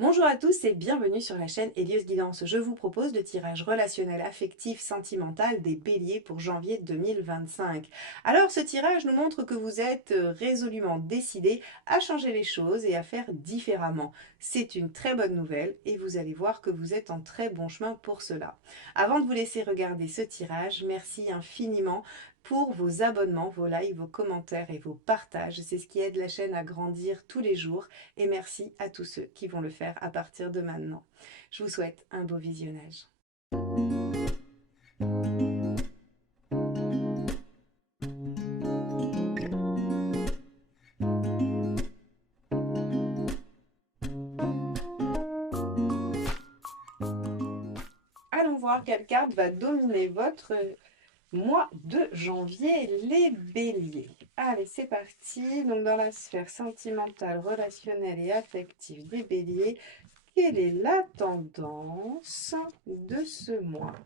Bonjour à tous et bienvenue sur la chaîne Hélios Guidance. Je vous propose le tirage relationnel affectif sentimental des béliers pour janvier 2025. Alors ce tirage nous montre que vous êtes résolument décidé à changer les choses et à faire différemment. C'est une très bonne nouvelle et vous allez voir que vous êtes en très bon chemin pour cela. Avant de vous laisser regarder ce tirage, merci infiniment pour vos abonnements, vos likes, vos commentaires et vos partages. C'est ce qui aide la chaîne à grandir tous les jours. Et merci à tous ceux qui vont le faire à partir de maintenant. Je vous souhaite un beau visionnage. Allons voir quelle carte va dominer votre mois de janvier, les béliers. Allez, c'est parti. Donc, dans la sphère sentimentale, relationnelle et affective des béliers, quelle est la tendance de ce mois?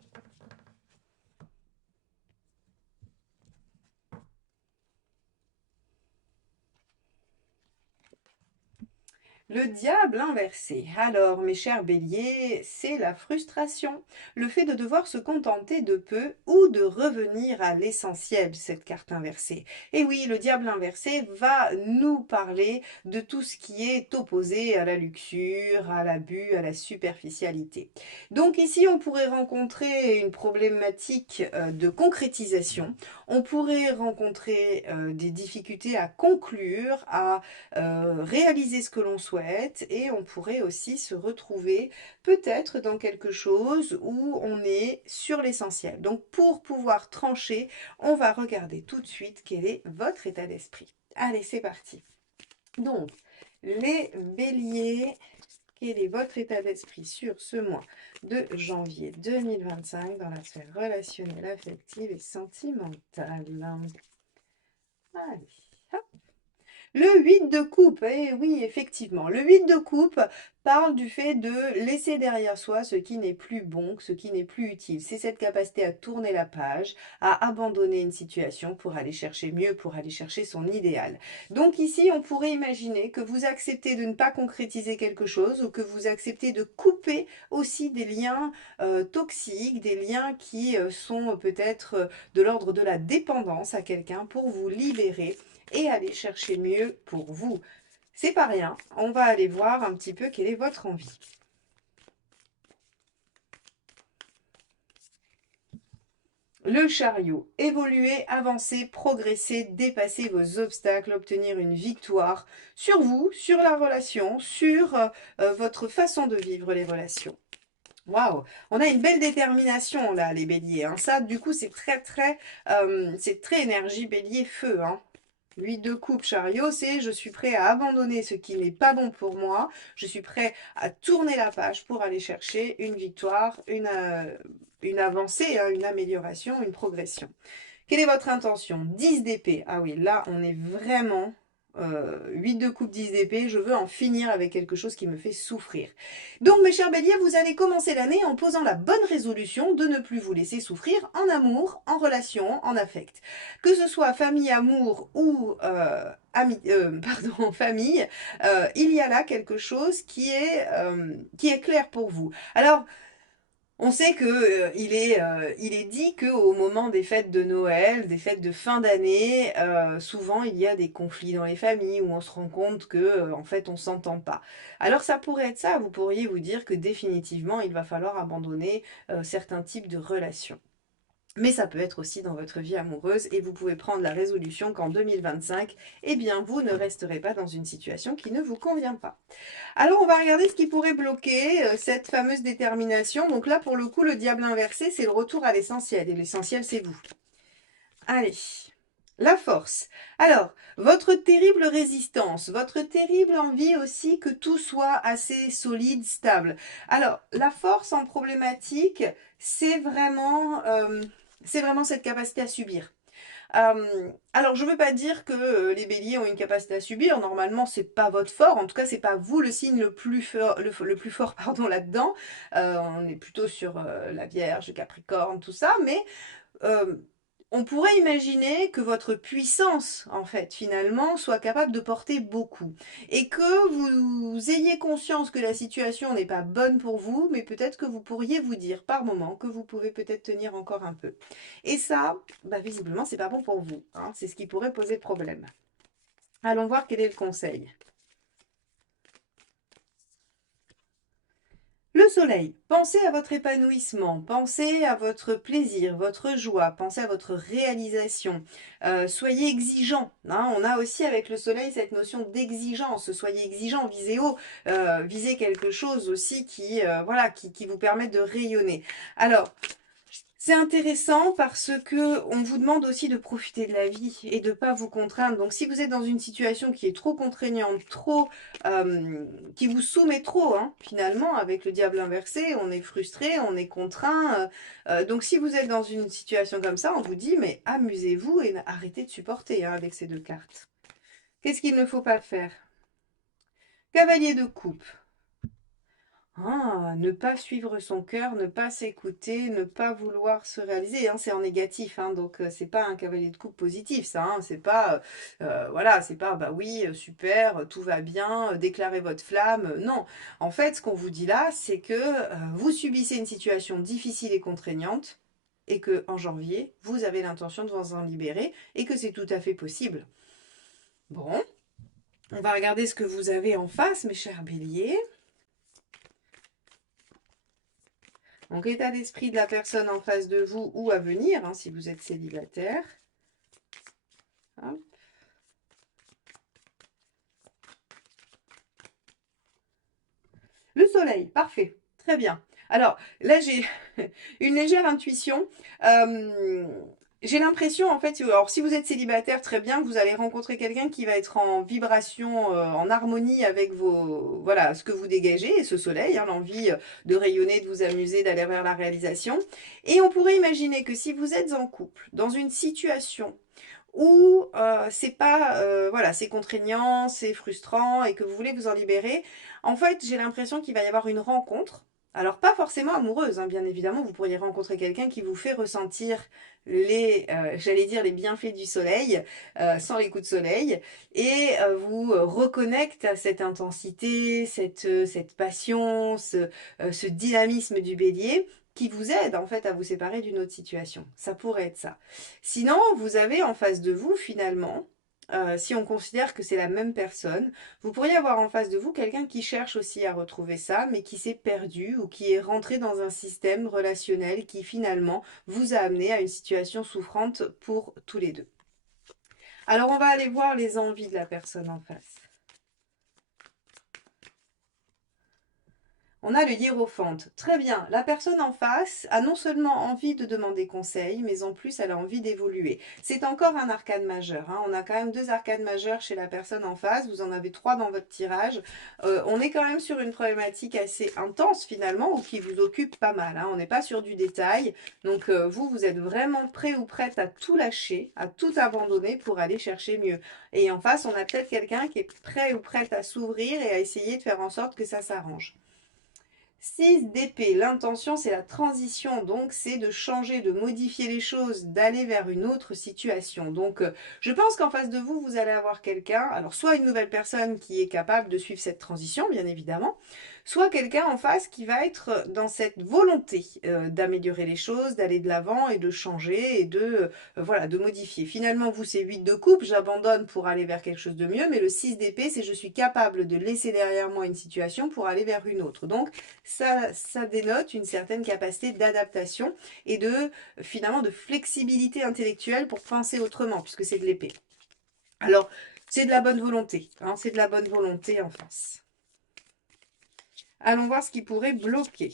Le diable inversé. Alors, mes chers béliers, c'est la frustration, le fait de devoir se contenter de peu ou de revenir à l'essentiel, cette carte inversée. Et oui, le diable inversé va nous parler de tout ce qui est opposé à la luxure, à l'abus, à la superficialité. Donc ici, on pourrait rencontrer une problématique de concrétisation, on pourrait rencontrer des difficultés à conclure, à réaliser ce que l'on souhaite et on pourrait aussi se retrouver peut-être dans quelque chose où on est sur l'essentiel. Donc pour pouvoir trancher, on va regarder tout de suite quel est votre état d'esprit. Allez, c'est parti. Donc, les béliers, quel est votre état d'esprit sur ce mois de janvier 2025 dans la sphère relationnelle, affective et sentimentale? Allez, hop. Le 8 de coupe, eh oui, effectivement. Le 8 de coupe parle du fait de laisser derrière soi ce qui n'est plus bon, ce qui n'est plus utile. C'est cette capacité à tourner la page, à abandonner une situation pour aller chercher mieux, pour aller chercher son idéal. Donc ici, on pourrait imaginer que vous acceptez de ne pas concrétiser quelque chose ou que vous acceptez de couper aussi des liens toxiques, des liens qui sont peut-être de l'ordre de la dépendance à quelqu'un pour vous libérer et aller chercher mieux pour vous. C'est pas rien, on va aller voir un petit peu quelle est votre envie. Le chariot, évoluer, avancer, progresser, dépasser vos obstacles, obtenir une victoire sur vous, sur la relation, sur votre façon de vivre les relations. Waouh, on a une belle détermination là, les béliers. Hein. Ça, du coup, c'est très énergie bélier feu. Hein. 8 de coupe chariot, c'est je suis prêt à abandonner ce qui n'est pas bon pour moi. Je suis prêt à tourner la page pour aller chercher une victoire, une avancée, hein, une amélioration, une progression. Quelle est votre intention? 10 d'épée. Ah oui, là, on est vraiment 8 de coupe, 10 d'épée. Je veux en finir avec quelque chose qui me fait souffrir. Donc, mes chers béliers, vous allez commencer l'année en posant la bonne résolution de ne plus vous laisser souffrir en amour, en relation, en affect. Que ce soit famille, amour ou famille, il y a là quelque chose qui est clair pour vous. Alors, on sait que il est dit qu'au moment des fêtes de Noël, des fêtes de fin d'année, souvent il y a des conflits dans les familles où on se rend compte que en fait on s'entend pas. Alors ça pourrait être ça, vous pourriez vous dire que définitivement il va falloir abandonner certains types de relations. Mais ça peut être aussi dans votre vie amoureuse et vous pouvez prendre la résolution qu'en 2025, eh bien, vous ne resterez pas dans une situation qui ne vous convient pas. Alors, on va regarder ce qui pourrait bloquer cette fameuse détermination. Donc là, pour le coup, le diable inversé, c'est le retour à l'essentiel. Et l'essentiel, c'est vous. Allez, la force. Alors, votre terrible résistance, votre terrible envie aussi que tout soit assez solide, stable. Alors, la force en problématique, c'est vraiment cette capacité à subir. Alors, je ne veux pas dire que les béliers ont une capacité à subir. Normalement, c'est pas votre fort. En tout cas, c'est pas vous le signe le plus fort, le plus fort pardon, là-dedans. On est plutôt sur la Vierge, Capricorne, tout ça. Mais euh, On pourrait imaginer que votre puissance, en fait, finalement, soit capable de porter beaucoup. Et que vous ayez conscience que la situation n'est pas bonne pour vous, mais peut-être que vous pourriez vous dire par moment que vous pouvez peut-être tenir encore un peu. Et ça, bah, visiblement, c'est pas bon pour vous, hein. C'est ce qui pourrait poser problème. Allons voir quel est le conseil. Le soleil, pensez à votre épanouissement, pensez à votre plaisir, votre joie, pensez à votre réalisation. Soyez exigeant, hein. On a aussi avec le soleil cette notion d'exigence. Soyez exigeant, visez haut, visez quelque chose aussi qui, voilà, qui vous permette de rayonner. Alors, c'est intéressant parce que on vous demande aussi de profiter de la vie et de ne pas vous contraindre. Donc, si vous êtes dans une situation qui est trop contraignante, qui vous soumet trop, hein, finalement, avec le diable inversé, on est frustré, on est contraint. Donc, si vous êtes dans une situation comme ça, on vous dit, mais amusez-vous et arrêtez de supporter, hein, avec ces deux cartes. Qu'est-ce qu'il ne faut pas faire? Cavalier de coupe. Ah, ne pas suivre son cœur, ne pas s'écouter, ne pas vouloir se réaliser, hein, c'est en négatif, hein, donc c'est pas un cavalier de coupe positif, ça, hein, c'est pas, voilà, c'est pas, bah oui, super, tout va bien, déclarez votre flamme, non. En fait, ce qu'on vous dit là, c'est que vous subissez une situation difficile et contraignante, et que en janvier, vous avez l'intention de vous en libérer, et que c'est tout à fait possible. Bon, on va regarder ce que vous avez en face, mes chers béliers. Donc, état d'esprit de la personne en face de vous ou à venir, hein, si vous êtes célibataire. Hop. Le soleil, parfait, très bien. Alors, là, j'ai une légère intuition. J'ai l'impression, en fait, alors si vous êtes célibataire, très bien, vous allez rencontrer quelqu'un qui va être en vibration, en harmonie avec vos, voilà, ce que vous dégagez, et ce soleil, hein, l'envie de rayonner, de vous amuser, d'aller vers la réalisation. Et on pourrait imaginer que si vous êtes en couple, dans une situation où c'est pas, voilà, c'est contraignant, c'est frustrant et que vous voulez vous en libérer, en fait, j'ai l'impression qu'il va y avoir une rencontre. Alors, pas forcément amoureuse, hein, bien évidemment, vous pourriez rencontrer quelqu'un qui vous fait ressentir j'allais dire, les bienfaits du soleil, sans les coups de soleil, et vous reconnecte à cette intensité, cette passion, ce dynamisme du bélier qui vous aide en fait à vous séparer d'une autre situation. Ça pourrait être ça. Sinon, vous avez en face de vous finalement, si on considère que c'est la même personne, vous pourriez avoir en face de vous quelqu'un qui cherche aussi à retrouver ça, mais qui s'est perdu ou qui est rentré dans un système relationnel qui finalement vous a amené à une situation souffrante pour tous les deux. Alors on va aller voir les envies de la personne en face. On a le hiérophante. Très bien. La personne en face a non seulement envie de demander conseil, mais en plus elle a envie d'évoluer. C'est encore un arcane majeur, hein. On a quand même deux arcanes majeures chez la personne en face. Vous en avez trois dans votre tirage. On est quand même sur une problématique assez intense finalement, ou qui vous occupe pas mal, hein. On n'est pas sur du détail. Donc vous êtes vraiment prêt ou prête à tout lâcher, à tout abandonner pour aller chercher mieux. Et en face, on a peut-être quelqu'un qui est prêt ou prête à s'ouvrir et à essayer de faire en sorte que ça s'arrange. 6 d'épée, l'intention c'est la transition, donc c'est de changer, de modifier les choses, d'aller vers une autre situation. Donc je pense qu'en face de vous, vous allez avoir quelqu'un, alors soit une nouvelle personne qui est capable de suivre cette transition, bien évidemment, soit quelqu'un en face qui va être dans cette volonté d'améliorer les choses, d'aller de l'avant et de changer et voilà, de modifier. Finalement, vous, c'est 8 de coupe, j'abandonne pour aller vers quelque chose de mieux, mais le 6 d'épée, c'est je suis capable de laisser derrière moi une situation pour aller vers une autre. Donc, ça dénote une certaine capacité d'adaptation et finalement de flexibilité intellectuelle pour penser autrement, puisque c'est de l'épée. Alors, c'est de la bonne volonté, hein, c'est de la bonne volonté en face. Allons voir ce qui pourrait bloquer.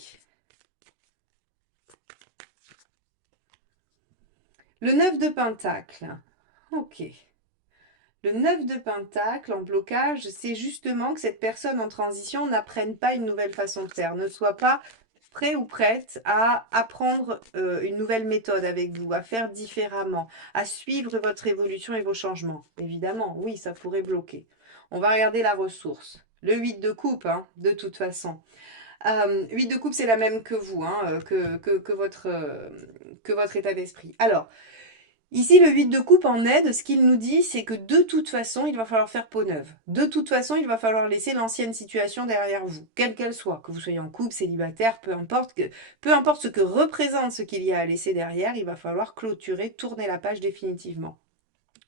Le 9 de Pentacle. Ok. Le 9 de Pentacle en blocage, c'est justement que cette personne en transition n'apprenne pas une nouvelle façon de faire, ne soit pas prêt ou prête à apprendre une nouvelle méthode avec vous, à faire différemment, à suivre votre évolution et vos changements. Évidemment, oui, ça pourrait bloquer. On va regarder la ressource. Le 8 de coupe, hein, de toute façon. 8 de coupe, c'est la même que vous, hein, que votre état d'esprit. Alors, Ici, le 8 de coupe en aide, ce qu'il nous dit, c'est que de toute façon, il va falloir faire peau neuve. De toute façon, il va falloir laisser l'ancienne situation derrière vous, quelle qu'elle soit, que vous soyez en couple, célibataire, peu importe ce que représente ce qu'il y a à laisser derrière, il va falloir clôturer, tourner la page définitivement.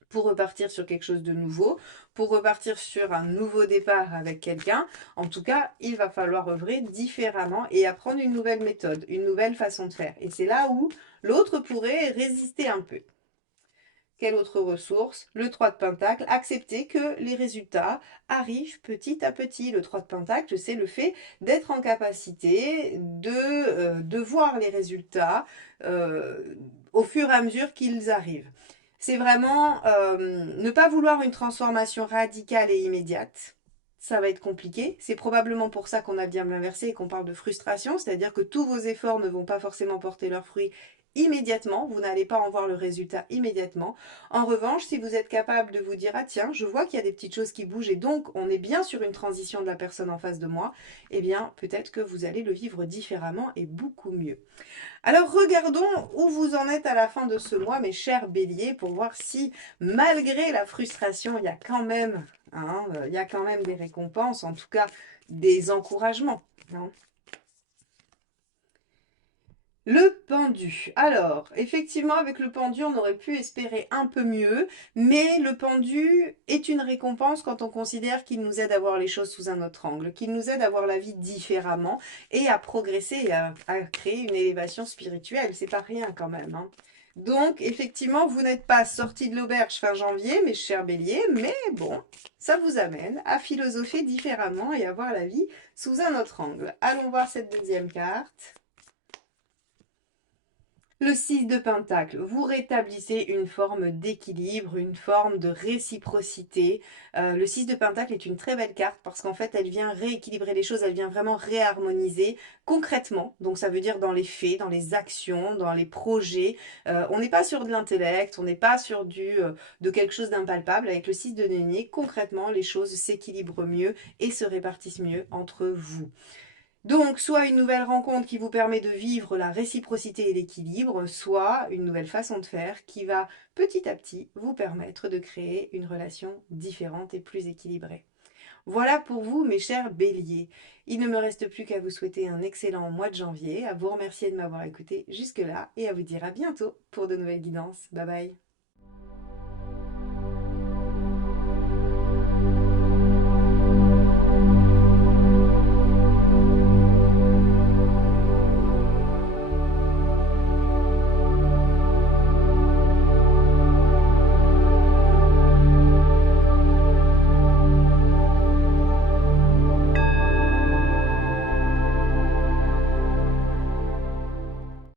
Pour repartir sur quelque chose de nouveau, pour repartir sur un nouveau départ avec quelqu'un. En tout cas, il va falloir œuvrer différemment et apprendre une nouvelle méthode, une nouvelle façon de faire. Et c'est là où l'autre pourrait résister un peu. Quelle autre ressource? Le 3 de Pentacle, accepter que les résultats arrivent petit à petit. Le 3 de Pentacle, c'est le fait d'être en capacité de voir les résultats au fur et à mesure qu'ils arrivent. C'est vraiment ne pas vouloir une transformation radicale et immédiate. Ça va être compliqué. C'est probablement pour ça qu'on a bien l'inversé et qu'on parle de frustration, c'est-à-dire que tous vos efforts ne vont pas forcément porter leurs fruits immédiatement, vous n'allez pas en voir le résultat immédiatement. En revanche, si vous êtes capable de vous dire ah tiens, je vois qu'il y a des petites choses qui bougent et donc on est bien sur une transition de la personne en face de moi, eh bien peut-être que vous allez le vivre différemment et beaucoup mieux. Alors regardons où vous en êtes à la fin de ce mois, mes chers béliers, pour voir si malgré la frustration, il y a quand même, il y a quand même des récompenses, en tout cas des encouragements. Hein. Le pendu. Alors, effectivement, avec le pendu, on aurait pu espérer un peu mieux, mais le pendu est une récompense quand on considère qu'il nous aide à voir les choses sous un autre angle, qu'il nous aide à voir la vie différemment et à progresser et à créer une élévation spirituelle. C'est pas rien quand même. Hein. Donc, effectivement, vous n'êtes pas sorti de l'auberge fin janvier, mes chers béliers, mais bon, ça vous amène à philosopher différemment et à voir la vie sous un autre angle. Allons voir cette deuxième carte. Le 6 de Pentacle, vous rétablissez une forme d'équilibre, une forme de réciprocité. Le 6 de Pentacle est une très belle carte parce qu'en fait, elle vient rééquilibrer les choses, elle vient vraiment réharmoniser concrètement. Donc ça veut dire dans les faits, dans les actions, dans les projets. On n'est pas sur de l'intellect, on n'est pas sur de quelque chose d'impalpable. Avec le 6 de denier, concrètement, les choses s'équilibrent mieux et se répartissent mieux entre vous. Donc, soit une nouvelle rencontre qui vous permet de vivre la réciprocité et l'équilibre, soit une nouvelle façon de faire qui va petit à petit vous permettre de créer une relation différente et plus équilibrée. Voilà pour vous, mes chers béliers. Il ne me reste plus qu'à vous souhaiter un excellent mois de janvier, à vous remercier de m'avoir écouté jusque-là et à vous dire à bientôt pour de nouvelles guidances. Bye bye.